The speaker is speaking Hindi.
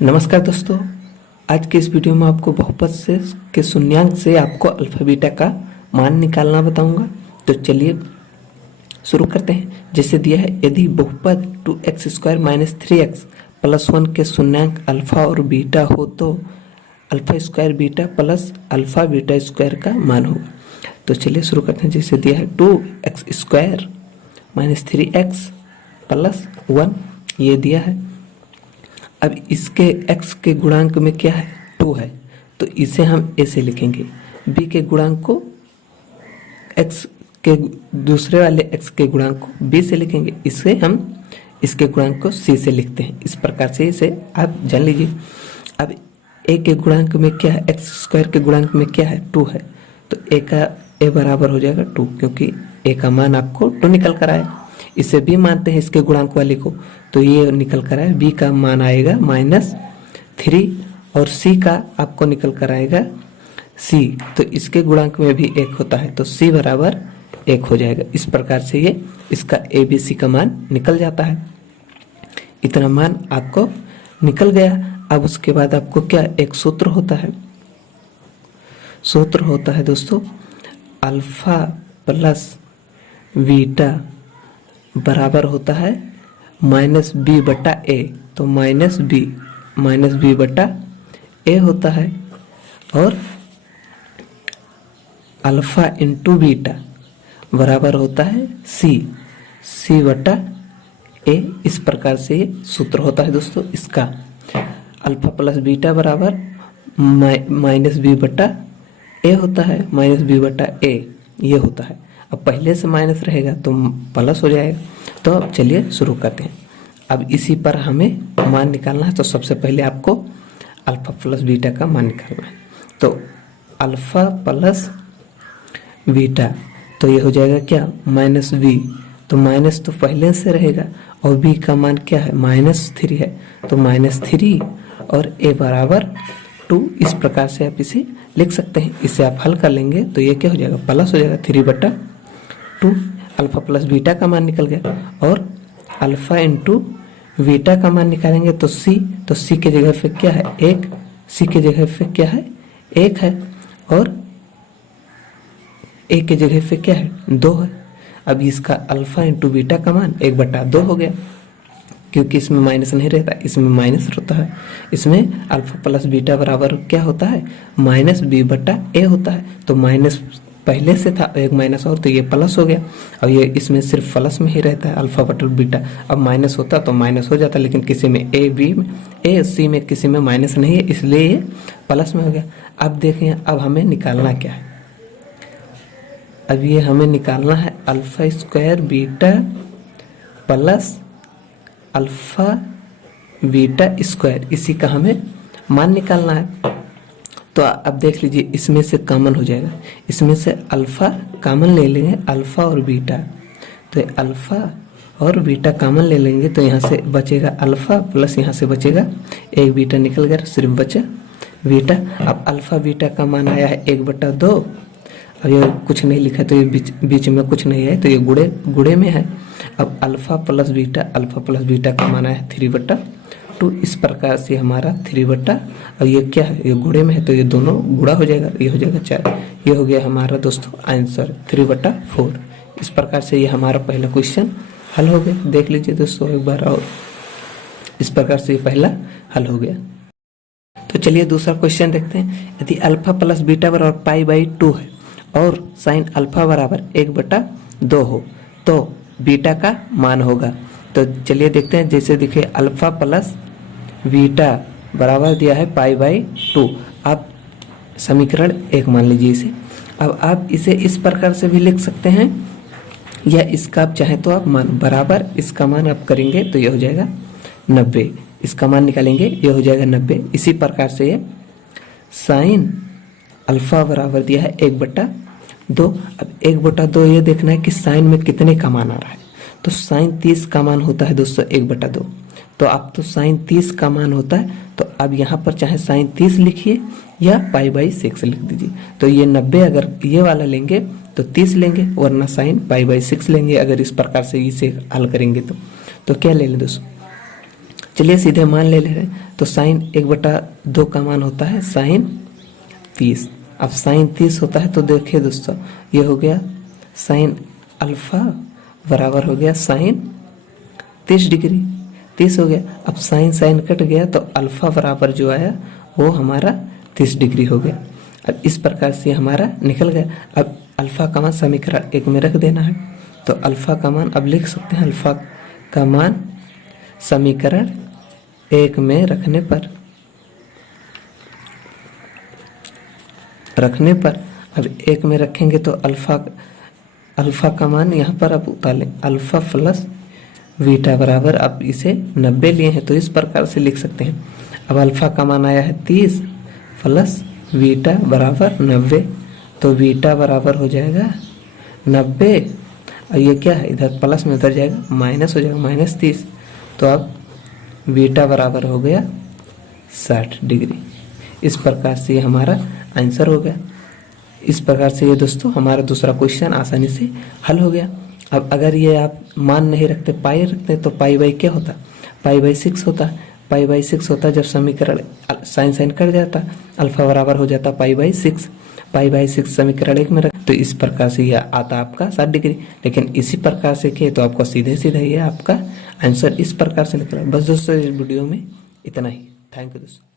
नमस्कार दोस्तों। आज के इस वीडियो में आपको बहुपद से के शून्यांक से आपको अल्फा बीटा का मान निकालना बताऊंगा। तो चलिए शुरू करते हैं। जैसे दिया है, यदि बहुपद 2x² - 3x + 1 के शून्यांक अल्फा और बीटा हो तो alpha square beta plus alpha beta square का मान होगा। तो चलिए शुरू करते हैं। जैसे दिया है 2x² - 3x + 1 ये दिया है। अब इसके x के गुणांक में क्या है, 2 है, तो इसे हम a से लिखेंगे। b के गुणांक को x के दूसरे वाले x के गुणांक को b से लिखेंगे। इसे हम इसके गुणांक को c से लिखते हैं। इस प्रकार से इसे आप जान लीजिए। अब a के गुणांक में क्या है, x² के गुणांक में क्या है, 2 है, तो a बराबर हो जाएगा 2, क्योंकि a का मान आपको 2 निकल कर आया। इसे b मानते हैं इसके गुणांक वाले को, तो ये निकल कर आए b का मान आएगा -3 और c का आपको निकल कर आएगा c, तो इसके गुणांक में भी 1 होता है, तो c बराबर 1 हो जाएगा। इस प्रकार से ये इसका a b c का मान निकल जाता है। इतना मान आपको निकल गया। अब उसके बाद आपको क्या, एक सूत्र होता है। सूत्र होता है दोस्तों, अल्फा प्लस बीटा बराबर होता है -b/a, तो -b/a होता है। और अल्फा इंटू बीटा बराबर होता है c/a। इस प्रकार से ये सूत्र होता है दोस्तों इसका। अल्फा प्लस बीटा बराबर -b/a होता है, -b/a ये होता है। अब पहले से माइनस रहेगा तो प्लस हो जाएगा। तो अब चलिए शुरू करते हैं। अब इसी पर हमें मान निकालना है, तो सबसे पहले आपको अल्फा प्लस बीटा का मान निकालना है। तो अल्फा प्लस बीटा, तो ये हो जाएगा क्या, -b, तो माइनस तो पहले से रहेगा और b का मान क्या है, -3 है, तो -3 और a बराबर 2। इस प्रकार से आप इसे लिख सकते हैं। इसे आप हल कर लेंगे तो ये क्या हो जाएगा, प्लस हो जाएगा 3/2। अल्फा प्लस बीटा का मान निकल गया। और अल्फा इंटू बीटा का मान निकालेंगे तो c, तो c के जगह पे क्या है, 1, c के जगह पे क्या है, 1 है, और a के जगह पे क्या है, 2 है। अब इसका अल्फा इंटू बीटा का मान 1/2 हो गया, क्योंकि इसमें माइनस नहीं रहता, इसमें माइनस होता है। इसमें अल्फा प्लस बीटा बराबर क्या होता है, -b/a होता है। तो माइनस पहले से था, एक माइनस और, तो ये प्लस हो गया। और ये इसमें सिर्फ प्लस में ही रहता है अल्फा बटा बीटा। अब माइनस होता तो माइनस हो जाता, लेकिन किसी में a c में किसी में माइनस नहीं है, इसलिए ये प्लस में हो गया। अब देखें, अब हमें निकालना क्या है। अब ये हमें निकालना है alpha square beta plus alpha beta square, इसी का हमें मान निकालना है। तो अब देख लीजिए, इसमें से कॉमन हो जाएगा, इसमें से अल्फा कॉमन ले लेंगे, अल्फा और बीटा, तो अल्फा और बीटा कॉमन ले लेंगे, तो यहाँ से बचेगा अल्फा प्लस यहाँ से बचेगा एक बीटा निकल गया, सिर्फ बचा बीटा। अब अल्फा बीटा का मान आया है 1/2। अब ये कुछ नहीं लिखा, तो ये बीच में कुछ नहीं है, तो ये गुड़े में है। अब अल्फा प्लस बीटा का मान आया है 3/2। इस प्रकार से हमारा 3/, और ये क्या है, ये गुड़े में है, तो ये दोनों गुड़ा हो जाएगा, ये हो जाएगा 4। ये हो गया हमारा दोस्तों आंसर 3/4। इस प्रकार से ये हमारा पहला क्वेश्चन हल हो गया। देख लीजिए दोस्तों एक बार और, इस प्रकार से ये पहला हल हो गया। तो चलिए दूसरा क्वेश्चन देखते हैं। यदि अल्फा प्लस बीटा बराबर π/2 है और साइन अल्फा बराबर 1/2 हो तो बीटा का मान होगा। तो चलिए देखते हैं। जैसे देखिए, अल्फा प्लस बीटा बराबर दिया है π/2। आप समीकरण 1 मान लीजिए इसे। अब आप इसे इस प्रकार से भी लिख सकते हैं, या इसका आप चाहें तो आप मान बराबर, इसका मान आप करेंगे तो ये हो जाएगा 90, इसका मान निकालेंगे ये हो जाएगा 90। इसी प्रकार से ये साइन अल्फा बराबर दिया है 1/2। अब 1/2 ये देखना है कि साइन में कितने का मान आ रहा है। तो साइन 30 का मान होता है दोस्तों 1/2। तो आप तो साइन 30 का मान होता है, तो अब यहाँ पर चाहे साइन 30 लिखिए या π/6 लिख दीजिए। तो ये 90 अगर ये वाला लेंगे तो 30 लेंगे, वरना साइन π/6 लेंगे। अगर इस प्रकार से इसे हल करेंगे तो क्या ले लें दोस्तों, चलिए सीधे मान ले रहे हैं। तो साइन 1/2 का मान होता है साइन 30। अब साइन 30 होता है तो देखिए दोस्तों, ये हो गया साइन अल्फा बराबर हो गया साइन 30 डिग्री, 30 हो गया। अब साइन साइन कट गया तो अल्फा बराबर जो आया वो हमारा 30 डिग्री हो गया। अब इस प्रकार से हमारा निकल गया। अब अल्फा का मान समीकरण 1 में रख देना है। तो अल्फा का मान अब लिख सकते हैं, अल्फा का मान समीकरण 1 में रखने पर अब 1 में रखेंगे तो अल्फा का मान यहाँ पर अब उतार अल्फा प्लस बीटा बराबर, अब इसे 90 लिए हैं तो इस प्रकार से लिख सकते हैं। अब अल्फा का मान आया है 30 प्लस बीटा बराबर 90, तो बीटा बराबर हो जाएगा 90। और ये क्या है, इधर प्लस में उधर जाएगा माइनस हो जाएगा, -30। तो अब बीटा बराबर हो गया 60 डिग्री। इस प्रकार से ये हमारा आंसर हो गया। इस प्रकार से ये दोस्तों हमारा दूसरा क्वेश्चन आसानी से हल हो गया। अब अगर ये आप मान नहीं रखते, पाई रखते तो पाई बाई क्या होता, पाई/6 होता। पाई/6 होता जब समीकरण साइन साइन कट जाता, अल्फा बराबर हो जाता पाई/6। पाई/6 समीकरण 1 में रख, तो इस प्रकार से यह आता आपका 60 डिग्री। लेकिन इसी प्रकार से किए तो आपको सीधे सीधे ये आपका आंसर इस प्रकार से निकला। बस दोस्तों इस वीडियो में इतना ही। थैंक यू दोस्तों।